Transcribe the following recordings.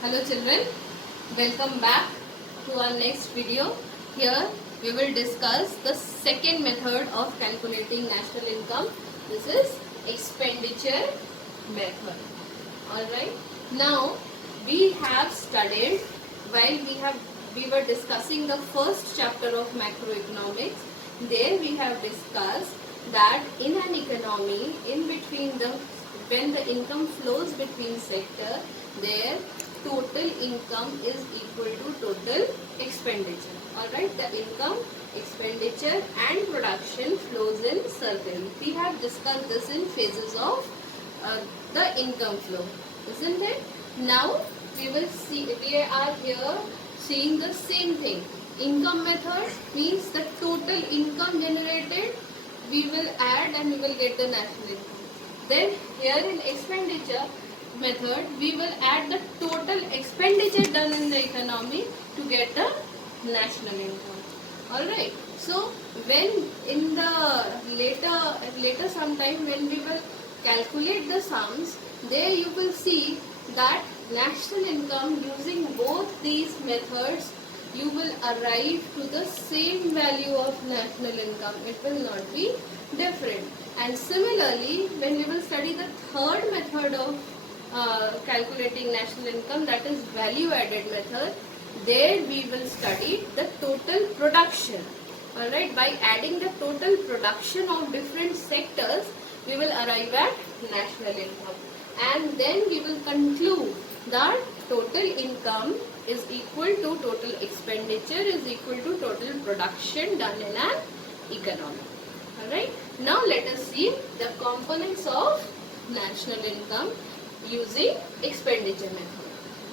Hello children, welcome back to our next video. Here we will discuss the second method of calculating national income. This is expenditure method. Alright. Now we have studied while we were discussing the first chapter of macroeconomics. There we have discussed that in an economy, when the income flows between sector, their total income is equal to total expenditure. Alright, the income, expenditure and production flows in circle. We have discussed this in phases of the income flow, isn't it? Now we are here seeing the same thing. Income method means the total income generated we will add and we will get the national income. Then here in expenditure method we will add the total expenditure done in the economy to get the national income. Alright. So when in the later sometime when we will calculate the sums, there you will see that national income using both these methods you will arrive to the same value of national income. It will not be different. And similarly, when we will study the third method of calculating national income, that is value added method, there we will study the total production. Alright, by adding the total production of different sectors, we will arrive at national income. And then we will conclude that total income is equal to total expenditure is equal to total production done in an economy. Alright, now let us see the components of national income using expenditure method.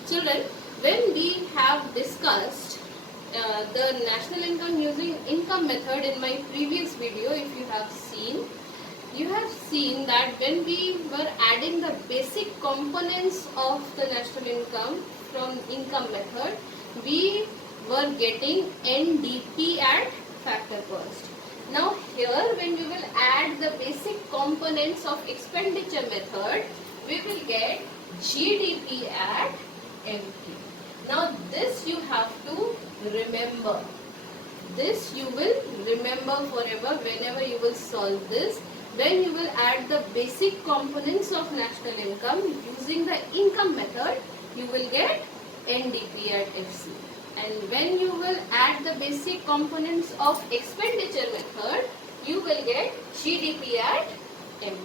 Children, when we have discussed the national income using income method in my previous video, if you have seen that when we were adding the basic components of the national income from income method, we were getting NDP at factor cost. Now here when we will add the basic components of expenditure method, we will get GDP at MP. Now this you have to remember. This you will remember forever whenever you will solve this. When you will add the basic components of national income using the income method, you will get NDP at FC. And when you will add the basic components of expenditure method, you will get GDP at MP.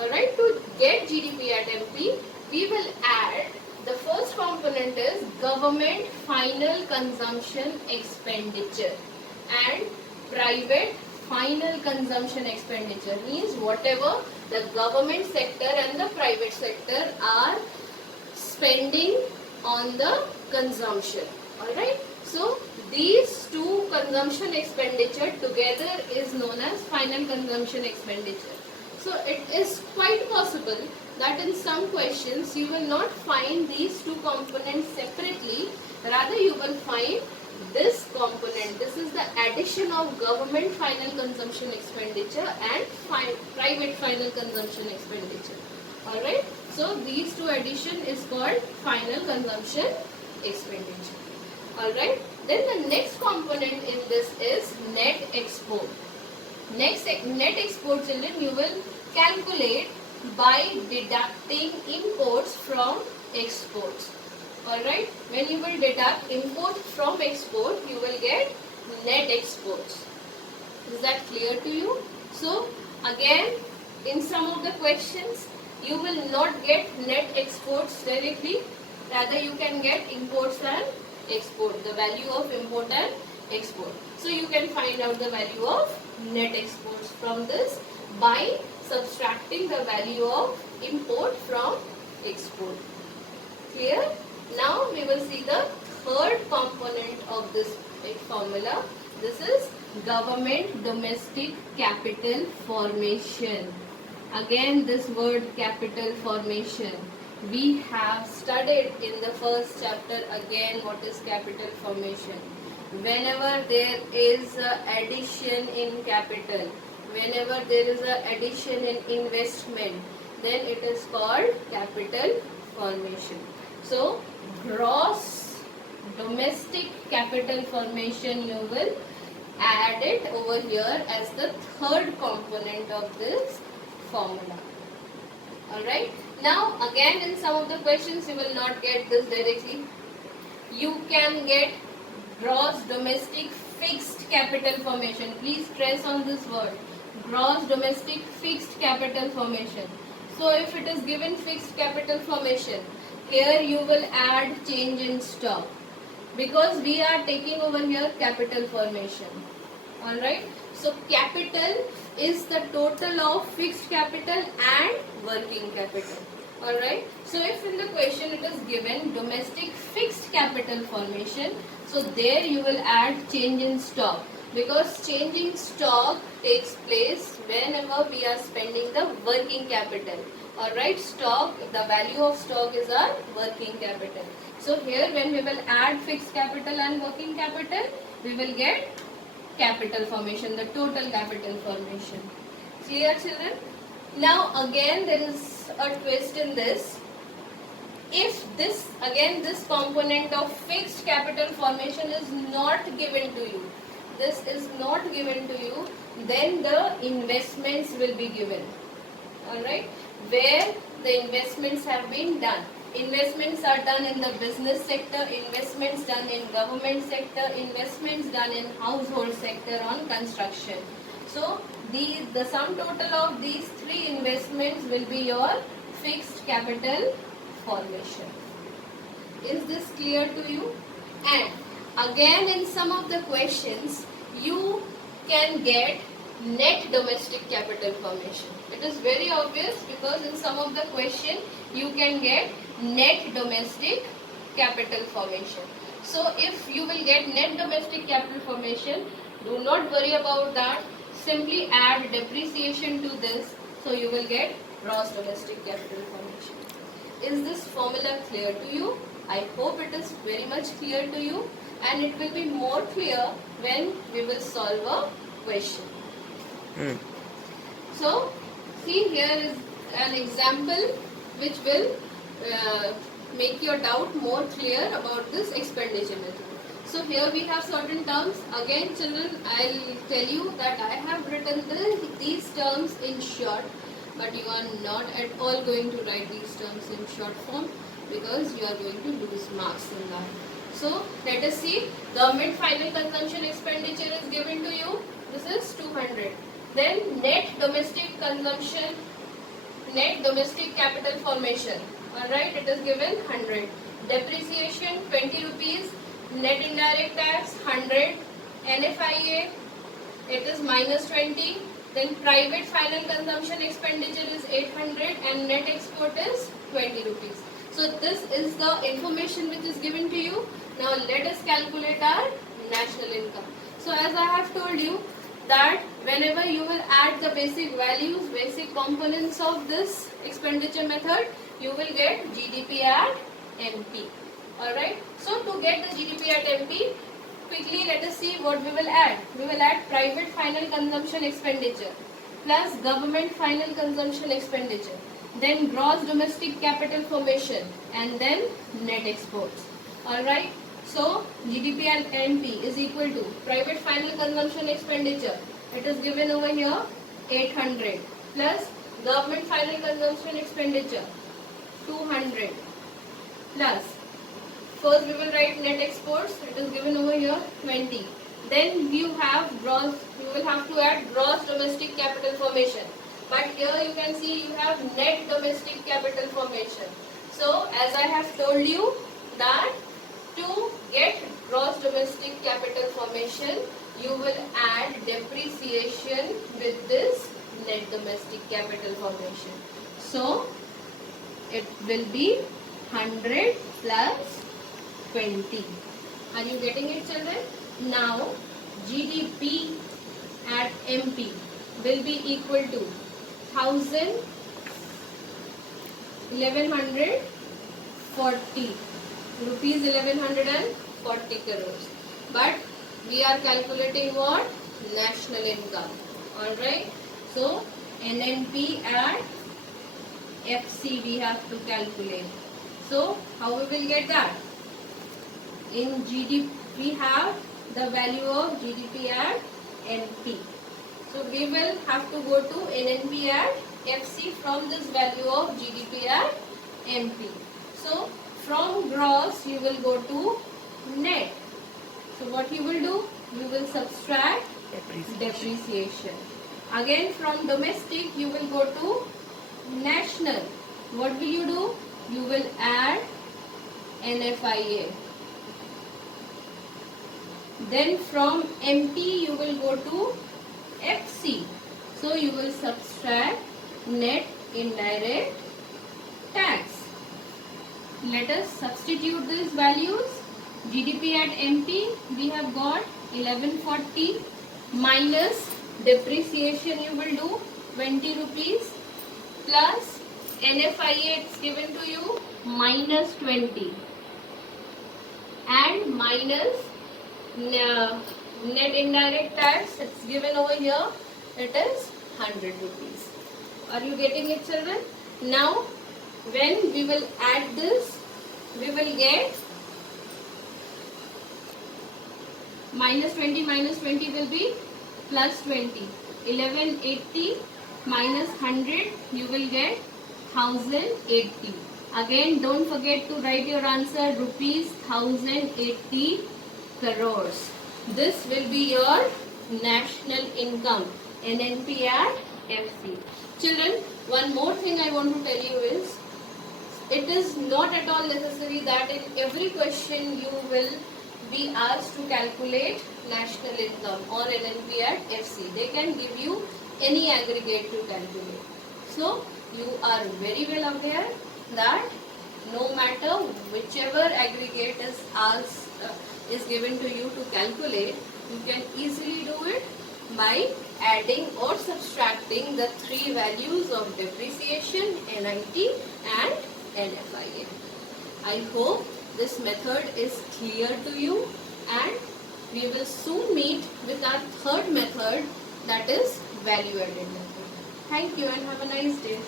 Alright, to get GDP at MP, we will add the first component is government final consumption expenditure and private final consumption expenditure, means whatever the government sector and the private sector are spending on the consumption. Alright, so these two consumption expenditure together is known as final consumption expenditure. So it is quite possible that in some questions you will not find these two components separately, rather you will find this component. This is the addition of government final consumption expenditure and private final consumption expenditure. Alright, so these two addition is called final consumption expenditure. Alright, then the next component in this is net export. Next, net export, children, you will calculate by deducting imports from exports. Alright, when you will deduct import from export, you will get net exports. Is that clear to you? So, again, in some of the questions, you will not get net exports directly, rather you can get imports and export, the value of import and export. So, you can find out the value of net exports from this by subtracting the value of import from export. Clear? Now we will see the third component of this formula. This is government domestic capital formation. Again this word capital formation. We have studied in the first chapter again what is capital formation. Whenever there is addition in capital, whenever there is a addition in investment, then it is called capital formation. So gross domestic capital formation, you will add it over here as the third component of this formula. Alright. Now again, in some of the questions you will not get this directly. You can get gross domestic fixed capital formation. Please stress on this word. Gross domestic fixed capital formation. So if it is given fixed capital formation, here you will add change in stock, because we are taking over here capital formation. Alright. So capital is the total of fixed capital and working capital. Alright. So if in the question it is given domestic fixed capital formation, so there you will add change in stock, because change in stock takes place whenever we are spending the working capital. Alright. Stock, the value of stock is our working capital. So here when we will add fixed capital and working capital, we will get capital formation, the total capital formation. Clear, children? Now again there is a twist in this. If this component of fixed capital formation is not given to you, this is not given to you, then the investments will be given. Alright, where the investments have been done. Investments are done in the business sector, investments done in government sector, investments done in household sector on construction. So the sum total of these three investments will be your fixed capital formation. Is this clear to you? And again, in some of the questions you can get net domestic capital formation. It is very obvious, because in some of the question you can get net domestic capital formation. So if you will get net domestic capital formation, do not worry about that. Simply add depreciation to this, so you will get gross domestic capital formation. Is this formula clear to you? I hope it is very much clear to you, and it will be more clear when we will solve a question. So see, here is an example which will make your doubt more clear about this expenditure method. So here we have certain terms. Again children, I will tell you that I have written these terms in short, but you are not at all going to write these terms in short form, because you are going to lose marks in that. So let us see. Government final consumption expenditure is given to you. This is 200. Then net domestic consumption, net domestic capital formation. Alright, it is given 100. Depreciation 20 rupees. Net indirect tax 100. NFIA, it is minus 20. Then private final consumption expenditure is 800 and net export is 20 rupees. So this is the information which is given to you. Now let us calculate our national income. So as I have told you that whenever you will add the basic values, basic components of this expenditure method, you will get GDP at MP. Alright. So to get the GDP at MP, quickly let us see what we will add. We will add private final consumption expenditure plus government final consumption expenditure, then gross domestic capital formation, and then net exports. Alright. So GDP and MP is equal to private final consumption expenditure. It is given over here 800 plus government final consumption expenditure 200 plus, first we will write net exports. It is given over here 20. Then you will have to add gross domestic capital formation. But here you can see you have net domestic capital formation. So as I have told you that to get gross domestic capital formation, you will add depreciation with this net domestic capital formation. So it will be 100 plus 20. Are you getting it, children? Now GDP at MP will be equal to 1140 rupees, 1140 crores. But we are calculating what? National income. Alright. So NNP at FC we have to calculate. So how we will get that? In GDP we have the value of GDP at NP. So we will have to go to NNP at FC from this value of GDP at NP. So from gross you will go to net. So what you will do? You will subtract depreciation. Again from domestic you will go to national. What will you do? You will add NFIA. Then from MP you will go to FC. So you will subtract net indirect tax. Let us substitute these values. GDP at MP we have got 1140 minus depreciation you will do 20 rupees plus NFIA it's given to you minus 20 and minus net indirect tax it's given over here, it is 100 rupees. Are you getting it, children? Now when we will add this we will get minus 20 will be plus 20. 1180 minus 100 you will get 1080. Again don't forget to write your answer rupees 1080 crores. This will be your national income NNP at FC. Children, one more thing I want to tell you is it is not at all necessary that in every question you will be asked to calculate national income or NNP at FC. They can give you any aggregate to calculate. So you are very well aware that no matter whichever aggregate is asked is given to you to calculate, you can easily do it by adding or subtracting the three values of depreciation, NIT and NFIA. I hope this method is clear to you and we will soon meet with our third method, that is value added method. Thank you and have a nice day.